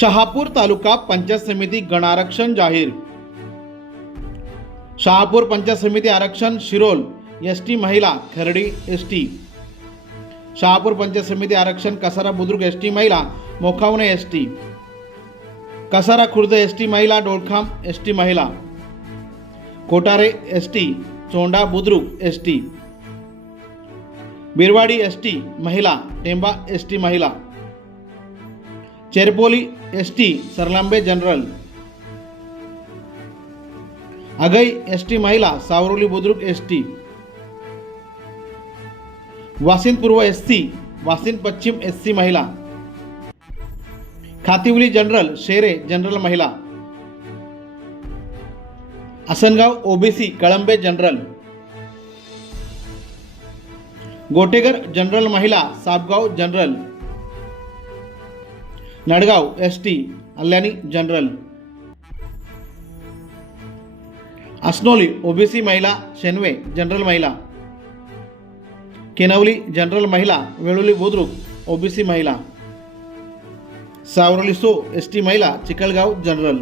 शहापूर तालुका पंचायत समिती गणारक्षण जाहीर. शहापूर पंचायत समिती आरक्षण शिरोल एस टी महिला खर्डी एस टी शहापूर पंचायत समिती आरक्षण कसारा बुद्रुक एस टी महिला Mokhawane S T Kasara Khurd S T महिला डोळखाम एस टी महिला. Kotare S T Chonda Budruk S T Birwadi S T महिला टेंबा एस टी महिला. Cherpoli S T Saralambe general. Agai S T महिला Savroli Budruk S T Vasind पूर्व S C Vasind पश्चिम S C महिला. खातिवली general Shere general महिला. Asangaon OBC Kalambe general. Gotegar general महिला Sapgaon general. Nadgaon S T Alyani general. Asnoli OBC महिला शेनवे general महिला. केनवली general महिला वेळोली Budruk OBC महिला. सावरली सो एस टी महिला चिकलगाव जनरल.